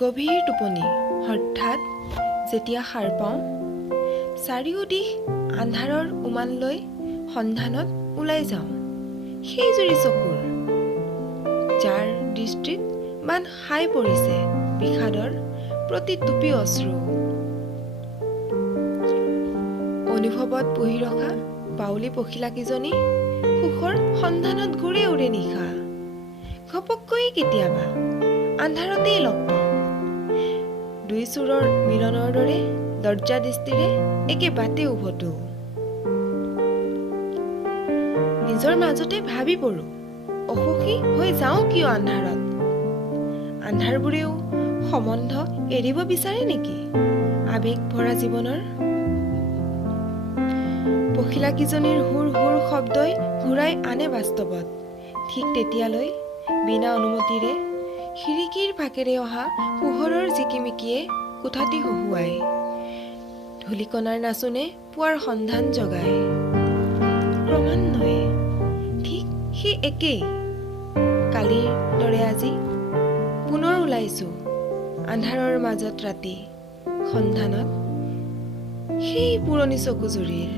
গভীৰ টোপনি হঠাৎ যেতিয়া সাৰ পাওঁ, চাৰিওদিশ আন্ধাৰৰ উমান লৈ সন্ধানত ওলাই যাওঁ সেইজুৰি চকুৰ, যাৰ দৃষ্টিত বান খাই পৰিছে বিষাদৰ প্ৰতি টুপি অশ্ৰু। অনুভৱত পুহি ৰখা বাউলী পখিলাকেইজনী সুখৰ সন্ধানত ঘূৰে উৰে নিশা। ঘপককৈ কেতিয়াবা আন্ধাৰতেই লগ পাওঁ, দুই চোৰৰ মিলনৰ দৰে দৰ্জা দৃষ্টিৰে একে বাটে উভতো। নিজৰ মাজতে ভাবি পৰো, অসুখী হৈ যাওঁ কিয় আন্ধাৰত? আন্ধাৰবোৰেও সম্বন্ধ এৰিব বিচাৰে নেকি আৱেগ ভৰা জীৱনৰ? পখিলাকেইজনীৰ হুৰ হুৰ শব্দই ঘূৰাই আনে বাস্তৱত। ঠিক তেতিয়ালৈ বিনা অনুমতিৰে খিৰিকীৰ ফাকেৰে অহা পোহৰৰ জিকিমিকিয়ে কোঠাটি হহুৱাই, ধূলিকণাৰ নাচোনে পুৱাৰ সন্ধান জগায়। ক্ৰমান্বয়ে ঠিক সেই একেই কালিৰ দৰে আজি পুনৰ ওলাইছো আন্ধাৰৰ মাজত ৰাতি সন্ধানত সেই পুৰণি চকুজুৰিৰ।